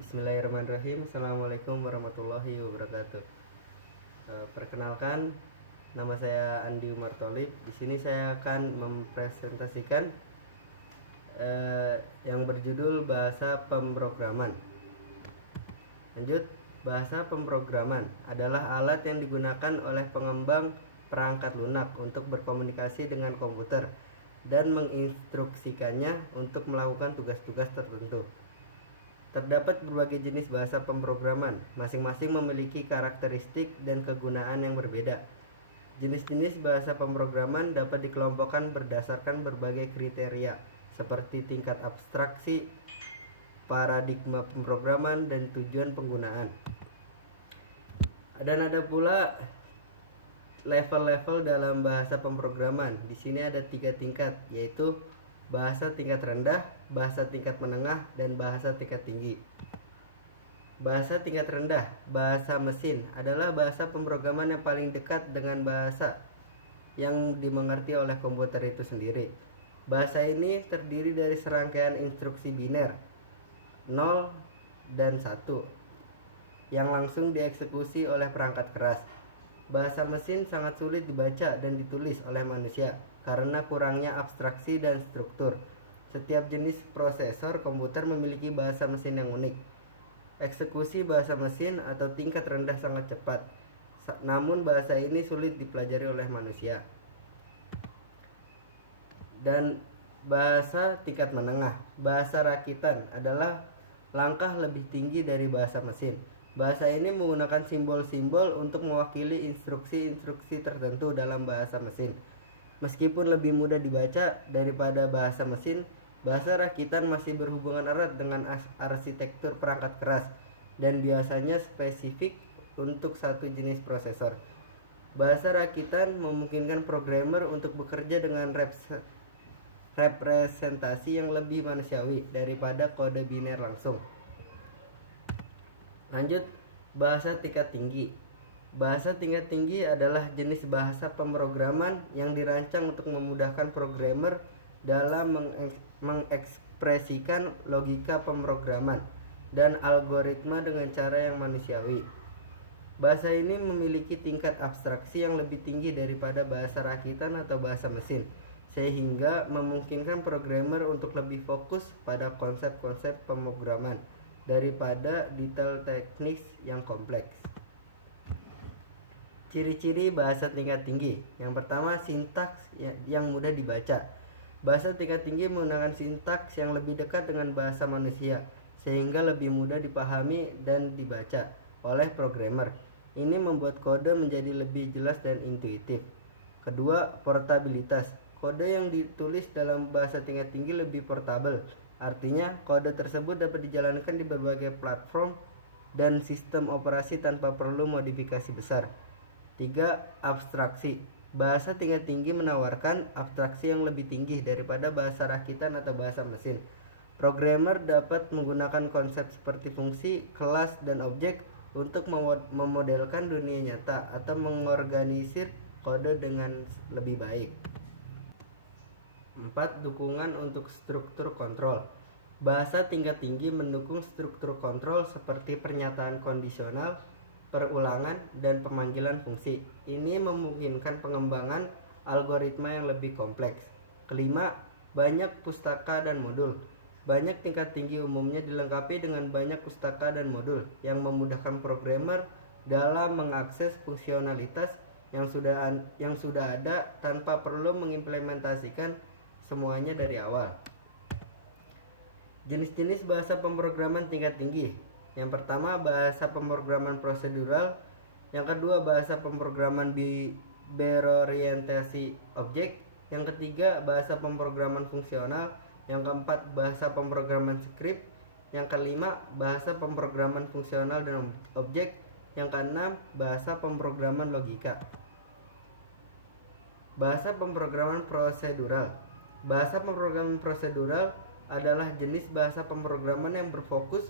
Bismillahirrahmanirrahim. Assalamualaikum warahmatullahi wabarakatuh. Perkenalkan, nama saya Andi Umar Tholib. Di sini saya akan mempresentasikan yang berjudul bahasa pemrograman. Lanjut, bahasa pemrograman adalah alat yang digunakan oleh pengembang perangkat lunak untuk berkomunikasi dengan komputer dan menginstruksikannya untuk melakukan tugas-tugas tertentu. Terdapat berbagai jenis bahasa pemrograman, masing-masing memiliki karakteristik dan kegunaan yang berbeda. Jenis-jenis bahasa pemrograman dapat dikelompokkan berdasarkan berbagai kriteria, seperti tingkat abstraksi, paradigma pemrograman, dan tujuan penggunaan. Dan ada pula level-level dalam bahasa pemrograman. Di sini ada 3 tingkat, yaitu bahasa tingkat rendah, bahasa tingkat menengah, dan bahasa tingkat tinggi. Bahasa tingkat rendah, bahasa mesin, adalah bahasa pemrograman yang paling dekat dengan bahasa yang dimengerti oleh komputer itu sendiri. Bahasa ini terdiri dari serangkaian instruksi biner 0 dan 1 yang langsung dieksekusi oleh perangkat keras. Bahasa mesin sangat sulit dibaca dan ditulis oleh manusia karena kurangnya abstraksi dan struktur. Setiap jenis prosesor komputer memiliki bahasa mesin yang unik. Eksekusi bahasa mesin atau tingkat rendah sangat cepat, namun bahasa ini sulit dipelajari oleh manusia. Dan bahasa tingkat menengah, bahasa rakitan, adalah langkah lebih tinggi dari bahasa mesin. Bahasa ini menggunakan simbol-simbol untuk mewakili instruksi-instruksi tertentu dalam bahasa mesin. Meskipun lebih mudah dibaca daripada bahasa mesin, bahasa rakitan masih berhubungan erat dengan arsitektur perangkat keras dan biasanya spesifik untuk satu jenis prosesor. Bahasa rakitan memungkinkan programmer untuk bekerja dengan representasi yang lebih manusiawi daripada kode biner langsung. Lanjut, bahasa tingkat tinggi. Bahasa tingkat tinggi adalah jenis bahasa pemrograman yang dirancang untuk memudahkan programmer dalam mengekspresikan logika pemrograman dan algoritma dengan cara yang manusiawi. Bahasa ini memiliki tingkat abstraksi yang lebih tinggi daripada bahasa rakitan atau bahasa mesin, sehingga memungkinkan programmer untuk lebih fokus pada konsep-konsep pemrograman daripada detail teknis yang kompleks. Ciri-ciri bahasa tingkat tinggi. Yang pertama, sintaks yang mudah dibaca. Bahasa tingkat tinggi menggunakan sintaks yang lebih dekat dengan bahasa manusia, sehingga lebih mudah dipahami dan dibaca oleh programmer. Ini membuat kode menjadi lebih jelas dan intuitif. Kedua, portabilitas. Kode yang ditulis dalam bahasa tingkat tinggi lebih portable. Artinya, kode tersebut dapat dijalankan di berbagai platform dan sistem operasi tanpa perlu modifikasi besar. 3. Abstraksi. Bahasa tingkat tinggi menawarkan abstraksi yang lebih tinggi daripada bahasa rakitan atau bahasa mesin. Programmer dapat menggunakan konsep seperti fungsi, kelas, dan objek untuk memodelkan dunia nyata atau mengorganisir kode dengan lebih baik. 4. Dukungan untuk struktur kontrol. Bahasa tingkat tinggi mendukung struktur kontrol seperti pernyataan kondisional, perulangan, dan pemanggilan fungsi. Ini memungkinkan pengembangan algoritma yang lebih kompleks. Kelima, banyak pustaka dan modul. Banyak tingkat tinggi umumnya dilengkapi dengan banyak pustaka dan modul yang memudahkan programmer dalam mengakses fungsionalitas yang sudah ada tanpa perlu mengimplementasikan semuanya dari awal. Jenis-jenis bahasa pemrograman tingkat tinggi. Yang pertama, bahasa pemrograman prosedural. Yang kedua, bahasa pemrograman berorientasi objek. Yang ketiga, bahasa pemrograman fungsional. Yang keempat, bahasa pemrograman script. Yang kelima, bahasa pemrograman fungsional dan objek. Yang keenam, bahasa pemrograman logika. Bahasa pemrograman prosedural. Bahasa pemrograman prosedural adalah jenis bahasa pemrograman yang berfokus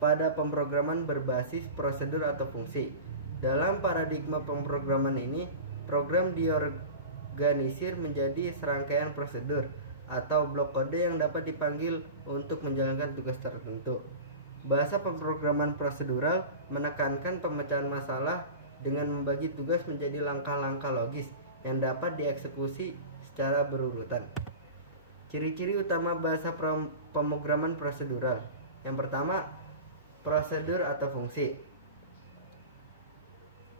pada pemrograman berbasis prosedur atau fungsi. Dalam paradigma pemrograman ini, program diorganisir menjadi serangkaian prosedur atau blok kode yang dapat dipanggil untuk menjalankan tugas tertentu. Bahasa pemrograman prosedural menekankan pemecahan masalah dengan membagi tugas menjadi langkah-langkah logis yang dapat dieksekusi secara berurutan. Ciri-ciri utama bahasa pemrograman prosedural. Yang pertama, prosedur atau fungsi.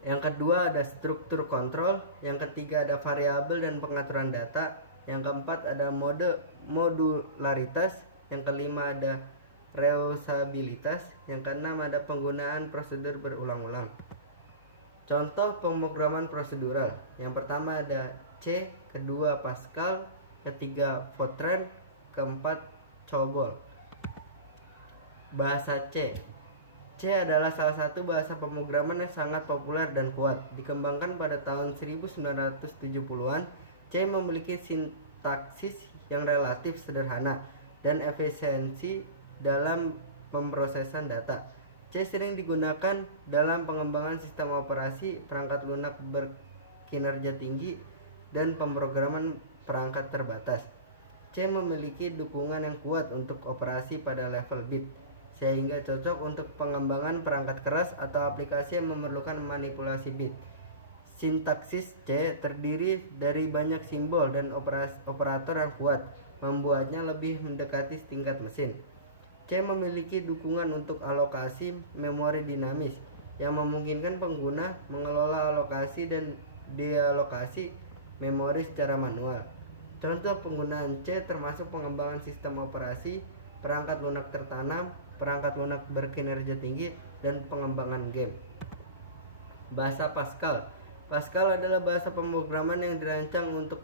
Yang kedua ada struktur kontrol. Yang ketiga ada variabel dan pengaturan data. Yang keempat ada modularitas. Yang kelima ada reusabilitas. Yang keenam ada penggunaan prosedur berulang-ulang. Contoh pemrograman prosedural. Yang pertama ada C, kedua Pascal, ketiga Fortran, keempat COBOL. Bahasa C. C adalah salah satu bahasa pemrograman yang sangat populer dan kuat. Dikembangkan pada tahun 1970-an, C memiliki sintaksis yang relatif sederhana dan efisiensi dalam pemrosesan data. C sering digunakan dalam pengembangan sistem operasi, perangkat lunak berkinerja tinggi, dan pemrograman perangkat terbatas. C memiliki dukungan yang kuat untuk operasi pada level bit, sehingga cocok untuk pengembangan perangkat keras atau aplikasi yang memerlukan manipulasi bit. Sintaksis C terdiri dari banyak simbol dan operator yang kuat, membuatnya lebih mendekati tingkat mesin. C memiliki dukungan untuk alokasi memori dinamis yang memungkinkan pengguna mengelola alokasi dan dealokasi memori secara manual. Contoh penggunaan C termasuk pengembangan sistem operasi, perangkat lunak tertanam, perangkat lunak berkinerja tinggi, dan pengembangan game. Bahasa Pascal. Pascal adalah bahasa pemrograman yang dirancang untuk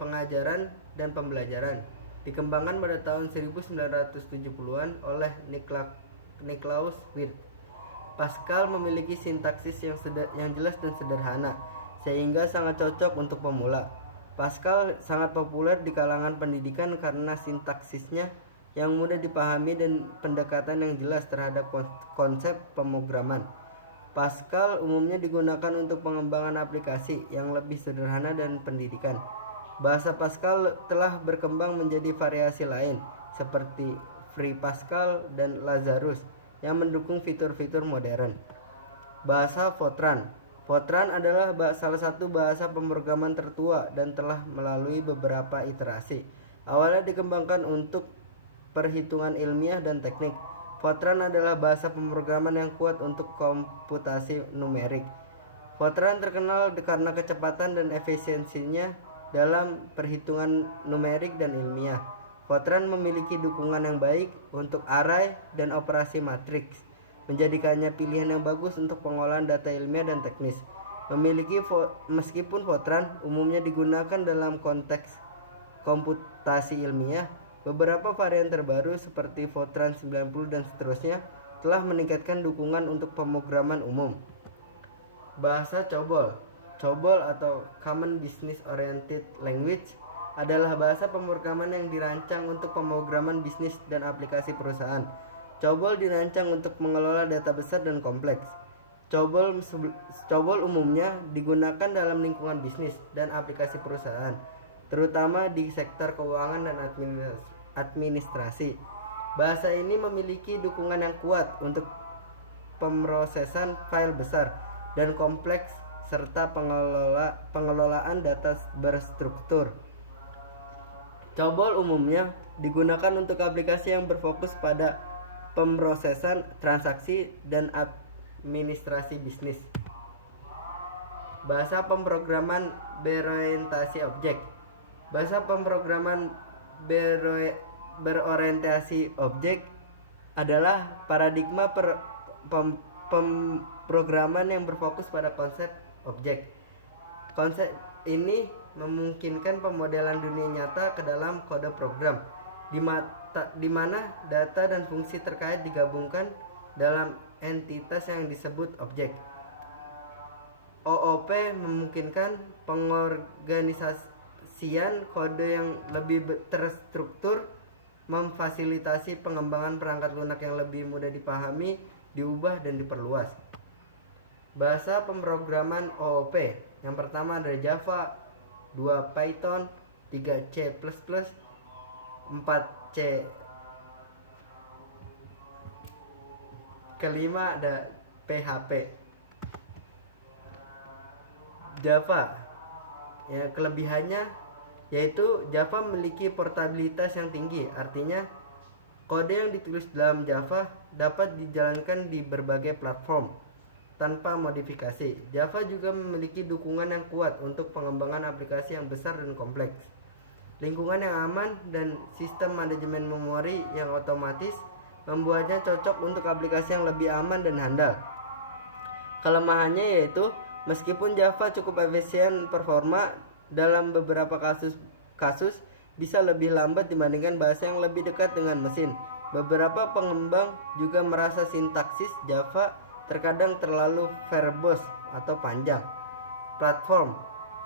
pengajaran dan pembelajaran. Dikembangkan pada tahun 1970-an oleh Niklaus Wirth. Pascal memiliki sintaksis yang jelas dan sederhana, sehingga sangat cocok untuk pemula. Pascal sangat populer di kalangan pendidikan karena sintaksisnya yang mudah dipahami dan pendekatan yang jelas terhadap konsep pemrograman. Pascal umumnya digunakan untuk pengembangan aplikasi yang lebih sederhana dan pendidikan. Bahasa Pascal telah berkembang menjadi variasi lain seperti Free Pascal dan Lazarus yang mendukung fitur-fitur modern. Bahasa Fortran. Fortran adalah salah satu bahasa pemrograman tertua dan telah melalui beberapa iterasi. Awalnya dikembangkan untuk perhitungan ilmiah dan teknik. Fortran adalah bahasa pemrograman yang kuat untuk komputasi numerik. Fortran terkenal karena kecepatan dan efisiensinya dalam perhitungan numerik dan ilmiah. Fortran memiliki dukungan yang baik untuk array dan operasi matriks, menjadikannya pilihan yang bagus untuk pengolahan data ilmiah dan teknis. Meskipun Fortran umumnya digunakan dalam konteks komputasi ilmiah, beberapa varian terbaru seperti Fortran 90 dan seterusnya telah meningkatkan dukungan untuk pemrograman umum. Bahasa COBOL. COBOL atau Common Business Oriented Language adalah bahasa pemrograman yang dirancang untuk pemrograman bisnis dan aplikasi perusahaan. COBOL dirancang untuk mengelola data besar dan kompleks. COBOL umumnya digunakan dalam lingkungan bisnis dan aplikasi perusahaan, terutama di sektor keuangan dan administrasi. Bahasa ini memiliki dukungan yang kuat untuk pemrosesan file besar dan kompleks serta pengelolaan data berstruktur. COBOL umumnya digunakan untuk aplikasi yang berfokus pada pemrosesan transaksi dan administrasi bisnis. Bahasa pemrograman berorientasi objek. Bahasa pemrograman berorientasi objek adalah paradigma pemrograman yang berfokus pada konsep objek. Konsep ini memungkinkan pemodelan dunia nyata ke dalam kode program, di mana data dan fungsi terkait digabungkan dalam entitas yang disebut objek. OOP memungkinkan pengorganisasian kode yang lebih terstruktur, memfasilitasi pengembangan perangkat lunak yang lebih mudah dipahami, diubah, dan diperluas. Bahasa pemrograman OOP. Yang pertama ada Java, 2 Python, 3 C++, 4 C kelima ada PHP. Java, ya, kelebihannya yaitu Java memiliki portabilitas yang tinggi. Artinya kode yang ditulis dalam Java dapat dijalankan di berbagai platform tanpa modifikasi. Java juga memiliki dukungan yang kuat untuk pengembangan aplikasi yang besar dan kompleks. Lingkungan yang aman dan sistem manajemen memori yang otomatis membuatnya cocok untuk aplikasi yang lebih aman dan handal. Kelemahannya yaitu meskipun Java cukup efisien performa, dalam beberapa kasus bisa lebih lambat dibandingkan bahasa yang lebih dekat dengan mesin. Beberapa pengembang juga merasa sintaksis Java terkadang terlalu verbose atau panjang. Platform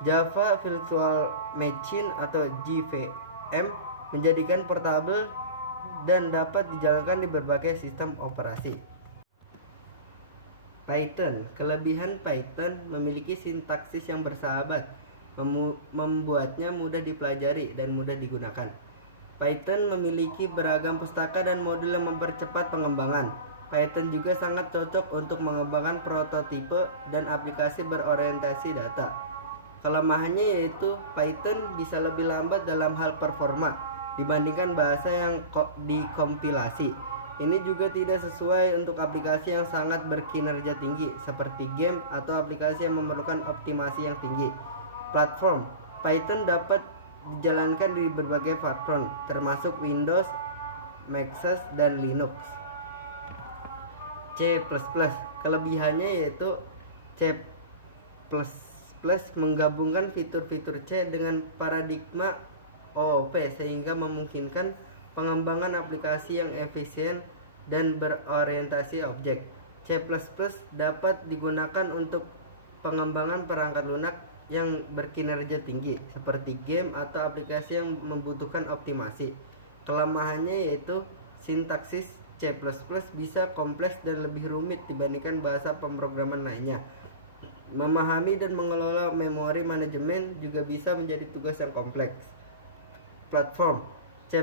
Java Virtual Machine atau JVM menjadikan portable dan dapat dijalankan di berbagai sistem operasi. Python, kelebihan Python memiliki sintaksis yang bersahabat, membuatnya mudah dipelajari dan mudah digunakan. Python memiliki beragam pustaka dan modul yang mempercepat pengembangan. Python juga sangat cocok untuk mengembangkan prototipe dan aplikasi berorientasi data. Kelemahannya yaitu Python bisa lebih lambat dalam hal performa dibandingkan bahasa yang dikompilasi. Ini juga tidak sesuai untuk aplikasi yang sangat berkinerja tinggi seperti game atau aplikasi yang memerlukan optimasi yang tinggi. Platform Python dapat dijalankan di berbagai platform termasuk Windows, Mac OS, dan Linux. C++, kelebihannya yaitu C++ menggabungkan fitur-fitur C dengan paradigma OOP sehingga memungkinkan pengembangan aplikasi yang efisien dan berorientasi objek. C++ dapat digunakan untuk pengembangan perangkat lunak yang berkinerja tinggi seperti game atau aplikasi yang membutuhkan optimasi. Kelemahannya yaitu sintaksis C++ bisa kompleks dan lebih rumit dibandingkan bahasa pemrograman lainnya. Memahami dan mengelola memori manajemen juga bisa menjadi tugas yang kompleks. Platform C++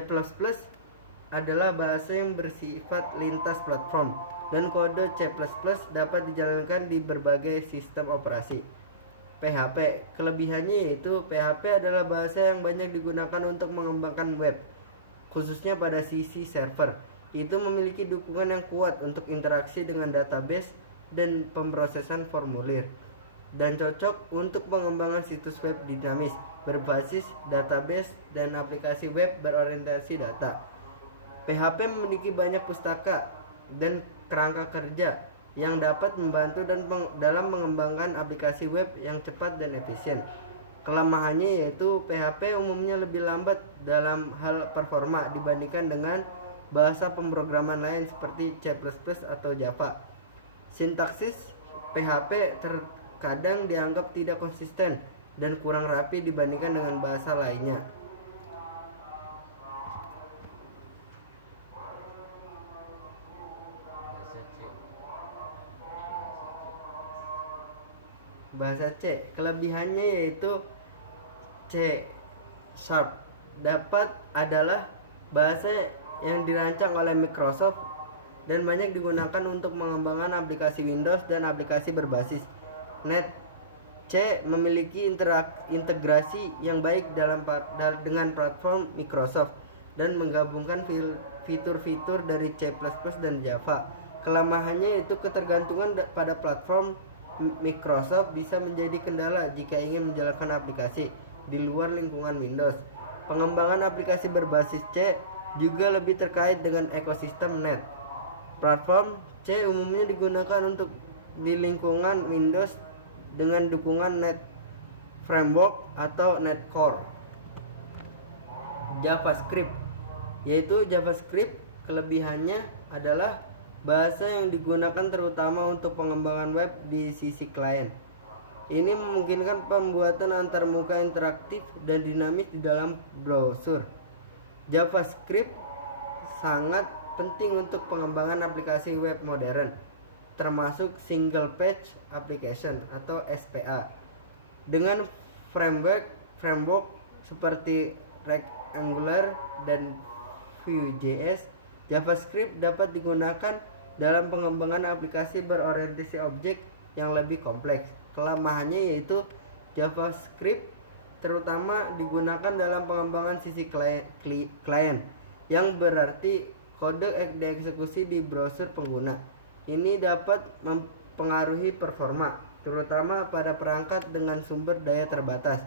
adalah bahasa yang bersifat lintas platform dan kode C++ dapat dijalankan di berbagai sistem operasi. PHP, kelebihannya yaitu PHP adalah bahasa yang banyak digunakan untuk mengembangkan web, khususnya pada sisi server. Itu memiliki dukungan yang kuat untuk interaksi dengan database dan pemrosesan formulir, dan cocok untuk pengembangan situs web dinamis berbasis database dan aplikasi web berorientasi data. PHP memiliki banyak pustaka dan kerangka kerja yang dapat membantu dalam mengembangkan aplikasi web yang cepat dan efisien. Kelemahannya yaitu PHP umumnya lebih lambat dalam hal performa dibandingkan dengan bahasa pemrograman lain seperti C++ atau Java. Sintaksis PHP terkadang dianggap tidak konsisten dan kurang rapi dibandingkan dengan bahasa lainnya. Bahasa C, kelebihannya yaitu C# adalah bahasa yang dirancang oleh Microsoft dan banyak digunakan untuk mengembangkan aplikasi Windows dan aplikasi berbasis .NET. C memiliki integrasi yang baik dengan platform Microsoft dan menggabungkan fitur-fitur dari C++ dan Java. Kelemahannya yaitu ketergantungan pada platform Microsoft bisa menjadi kendala jika ingin menjalankan aplikasi di luar lingkungan Windows. Pengembangan aplikasi berbasis C juga lebih terkait dengan ekosistem .NET. Platform C umumnya digunakan untuk di lingkungan Windows dengan dukungan .NET Framework atau .NET Core. JavaScript, yaitu JavaScript kelebihannya adalah bahasa yang digunakan terutama untuk pengembangan web di sisi klien. Ini memungkinkan pembuatan antarmuka interaktif dan dinamis di dalam browser. JavaScript sangat penting untuk pengembangan aplikasi web modern, termasuk single page application atau SPA. Dengan framework seperti React, Angular, dan Vue.js, JavaScript dapat digunakan dalam pengembangan aplikasi berorientasi objek yang lebih kompleks. Kelemahannya yaitu JavaScript terutama digunakan dalam pengembangan sisi klien, yang berarti kode dieksekusi di browser pengguna. Ini dapat mempengaruhi performa, terutama pada perangkat dengan sumber daya terbatas.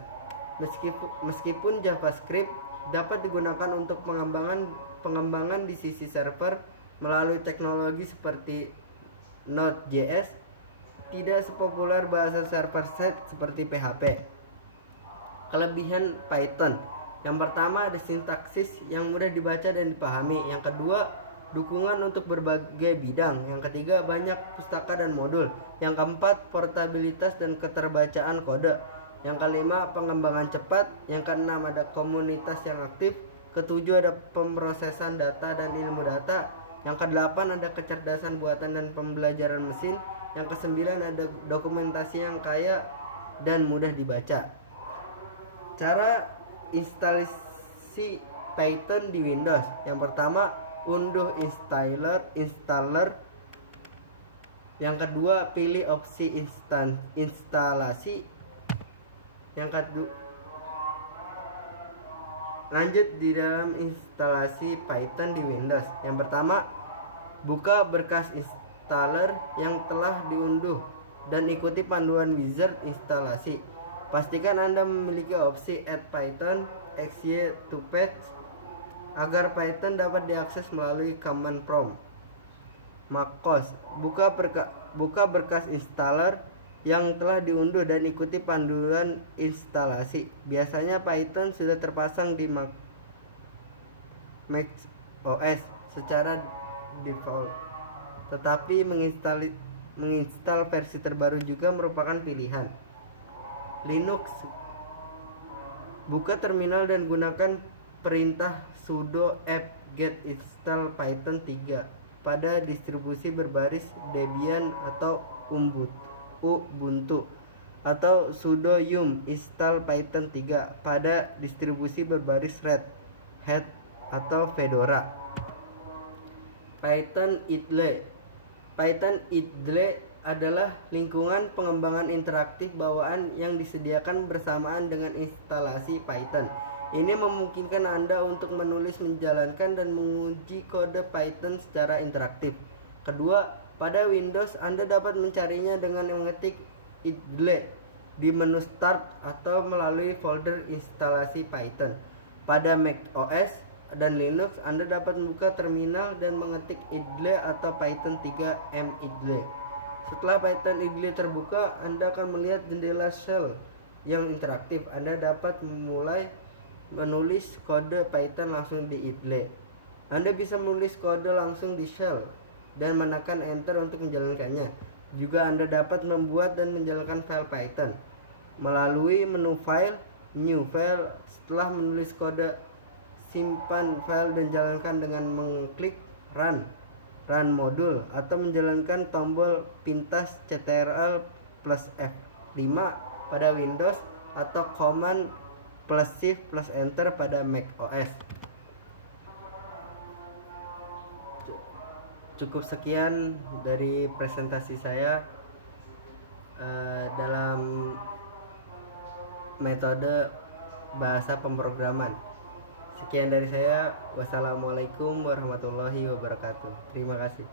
Meskipun JavaScript dapat digunakan untuk pengembangan di sisi server melalui teknologi seperti Node.js, tidak sepopuler bahasa server-side seperti PHP. Kelebihan Python: yang pertama, ada sintaksis yang mudah dibaca dan dipahami. Yang kedua, dukungan untuk berbagai bidang. Yang ketiga, banyak pustaka dan modul. Yang keempat, portabilitas dan keterbacaan kode. Yang kelima, pengembangan cepat. Yang keenam, ada komunitas yang aktif. Ketujuh, ada pemrosesan data dan ilmu data. Yang kedelapan, ada kecerdasan buatan dan pembelajaran mesin. Yang kesembilan, ada dokumentasi yang kaya dan mudah dibaca. Cara instalasi Python di Windows: yang pertama, unduh installer. Yang kedua, pilih opsi instalasi. Yang kedua, lanjut di dalam instalasi Python di Windows. Yang pertama, buka berkas installer yang telah diunduh dan ikuti panduan wizard instalasi. Pastikan Anda memiliki opsi Add Python exe to patch agar Python dapat diakses melalui command prompt. macOS: buka berkas installer yang telah diunduh dan ikuti panduan instalasi. Biasanya Python sudah terpasang di macOS secara default, tetapi menginstal versi terbaru juga merupakan pilihan. Linux: buka terminal dan gunakan perintah sudo apt-get install Python 3 pada distribusi berbaris Debian atau Ubuntu, atau sudo yum install Python 3 pada distribusi berbaris Red Hat atau Fedora. Python IDLE adalah lingkungan pengembangan interaktif bawaan yang disediakan bersamaan dengan instalasi Python. Ini memungkinkan Anda untuk menulis, menjalankan, dan menguji kode Python secara interaktif. Kedua, pada Windows Anda dapat mencarinya dengan mengetik idle di menu Start atau melalui folder instalasi Python. Pada macOS dan Linux Anda dapat membuka terminal dan mengetik idle atau Python 3 midle. Setelah Python idle terbuka, Anda akan melihat jendela shell yang interaktif. Anda dapat memulai menulis kode Python langsung di idle. Anda bisa menulis kode langsung di shell dan menekan enter untuk menjalankannya. Juga Anda dapat membuat dan menjalankan file Python melalui menu file, new file. Setelah menulis kode, simpan file dan jalankan dengan mengklik run modul atau menjalankan tombol pintas Ctrl plus F5 pada Windows atau Command plus Shift plus Enter pada macOS. Cukup sekian dari presentasi saya dalam metode bahasa pemrograman. Sekian dari saya. Wassalamualaikum warahmatullahi wabarakatuh. Terima kasih.